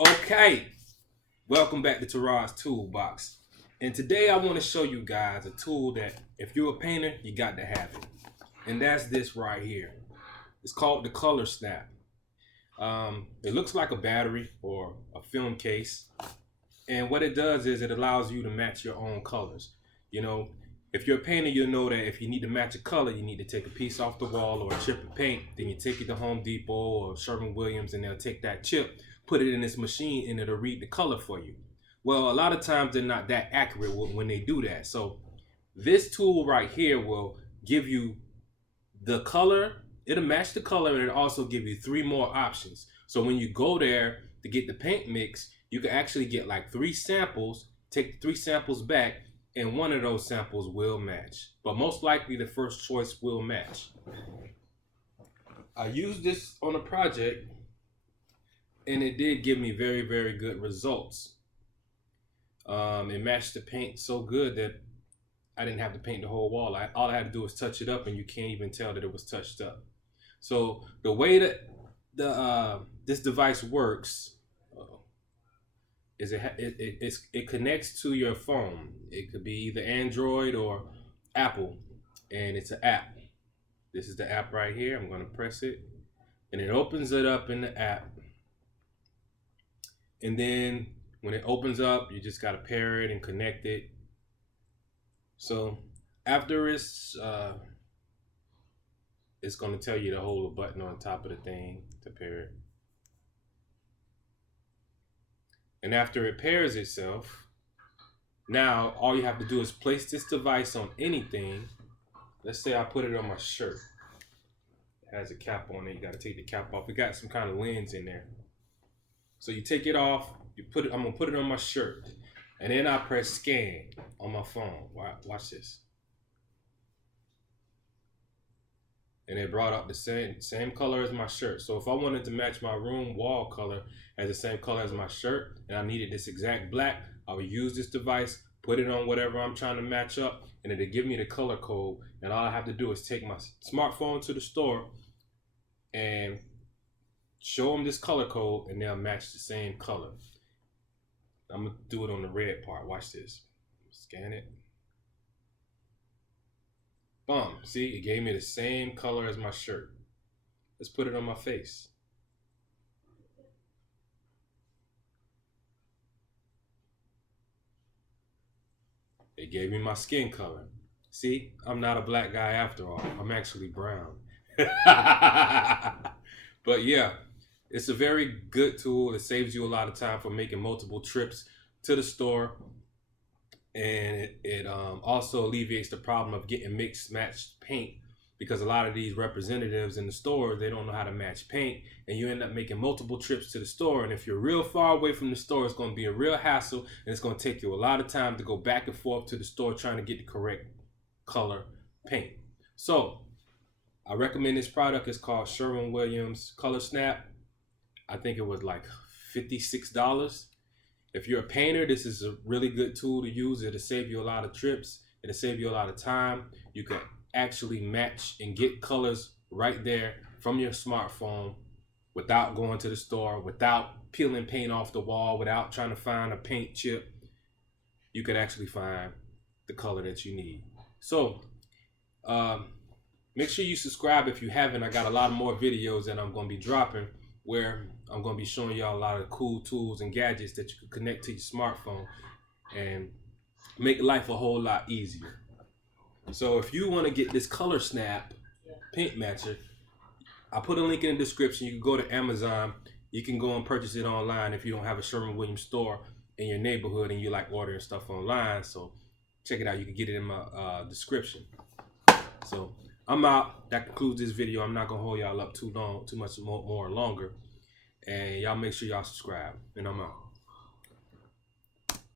Okay, welcome back to Tarad's Toolbox. And today I want to show you guys a tool that if you're a painter, you got to have it. And that's this right here. It's called the Color Snap. It looks like a battery or a film case. And what it does is it allows you to match your own colors. You know, if you're a painter, you'll know that if you need to match a color, you need to take a piece off the wall or a chip of paint. Then you take it to Home Depot or Sherwin-Williams and they'll take that chip, put it in this machine, and it'll read the color for you. Well, a lot of times they're not that accurate when they do that. So this tool right here will give you the color. It'll match the color and it'll also give you three more options. So when you go there to get the paint mix, you can actually get like three samples, take the three samples back, and one of those samples will match. But most likely the first choice will match. I used this on a project and it did give me very, very good results. It matched the paint so good that I didn't have to paint the whole wall. All I had to do was touch it up and you can't even tell that it was touched up. So the way that this device works is it connects to your phone. It could be either Android or Apple, and it's an app. This is the app right here. I'm going to press it, and it opens it up in the app. And then when it opens up, you just got to pair it and connect it. So after it's going to tell you to hold a button on top of the thing to pair it. And after it pairs itself, now all you have to do is place this device on anything. Let's say I put it on my shirt. It has a cap on it. You got to take the cap off. It got some kind of lens in there. So you take it off. You put it. I'm gonna put it on my shirt, and then I press scan on my phone. Watch this. And it brought up the same color as my shirt. So if I wanted to match my room wall color as the same color as my shirt, and I needed this exact black, I would use this device, put it on whatever I'm trying to match up, and it'll give me the color code. And all I have to do is take my smartphone to the store and show them this color code, and they'll match the same color. I'm gonna do it on the red part. Watch this. Scan it. Boom. See, it gave me the same color as my shirt. Let's put it on my face. It gave me my skin color. See, I'm not a black guy after all. I'm actually brown. But yeah, it's a very good tool. It saves you a lot of time for making multiple trips to the store. And it also alleviates the problem of getting mixed matched paint, because a lot of these representatives in the store, they don't know how to match paint, and you end up making multiple trips to the store. And if you're real far away from the store, it's going to be a real hassle, and it's going to take you a lot of time to go back and forth to the store trying to get the correct color paint. So I recommend this product. It's called Sherwin-Williams Color Snap. I think it was like $56. If you're a painter, this is a really good tool to use. It'll save you a lot of trips. It'll save you a lot of time. You can actually match and get colors right there from your smartphone without going to the store, without peeling paint off the wall, without trying to find a paint chip. You could actually find the color that you need. So make sure you subscribe if you haven't. I got a lot more videos that I'm going to be dropping where I'm going to be showing y'all a lot of cool tools and gadgets that you can connect to your smartphone and make life a whole lot easier. So if you want to get this Color Snap paint matcher, I put a link in the description. You can go to Amazon. You can go and purchase it online if you don't have a Sherwin-Williams store in your neighborhood and you like ordering stuff online. So check it out. You can get it in my description. So I'm out. That concludes this video. I'm not gonna hold y'all up too much more longer. And y'all make sure y'all subscribe. And I'm out.